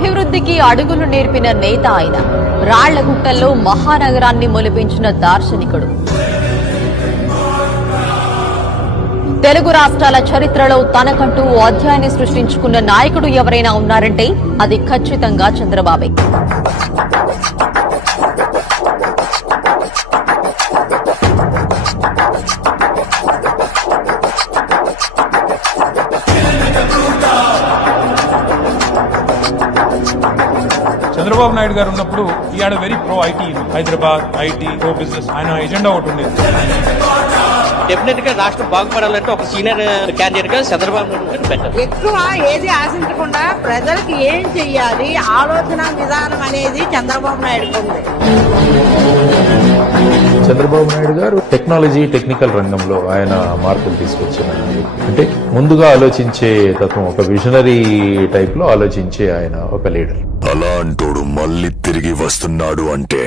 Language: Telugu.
అభివృద్ధికి అడుగులు నేర్పిన నేత ఆయన. రాళ్లగుట్టల్లో మహానగరాన్ని మొలిపించిన దార్శనికుడు. తెలుగు రాష్ట్రాల చరిత్రలో తనకంటూ అధ్యాయాన్ని సృష్టించుకున్న నాయకుడు ఎవరైనా ఉన్నారంటే అది ఖచ్చితంగా చంద్రబాబే. చంద్రబాబు నాయుడు గారు ఉన్నప్పుడు ఈ ఆడ very pro IT, Hyderabad IT pro business, ఆయన ఎజెండా ఒకటి ఉండేది. డెఫినెట్ గా రాష్ట్రం బాగుపడాలంటే ఒక సీనియర్ క్యాండిడేట్ గా చంద్రబాబు నాయుడు బెటర్. ఎక్కువ ఏది ఆశించకుండా ప్రజలకు ఏం చెయ్యాలి ఆలోచన విధానం అనేది చంద్రబాబు నాయుడు ఉంది. చంద్రబాబు నాయుడు గారు టెక్నికల్ రంగంలో ఆయన మార్పులు తీసుకొచ్చిన, అంటే ముందుగా ఆలోచించే తత్వం, ఒక విజనరీ టైప్ లో ఆలోచించే ఆయన ఒక లీడర్. అలాంటోడు మళ్ళీ తిరిగి వస్తున్నాడు అంటే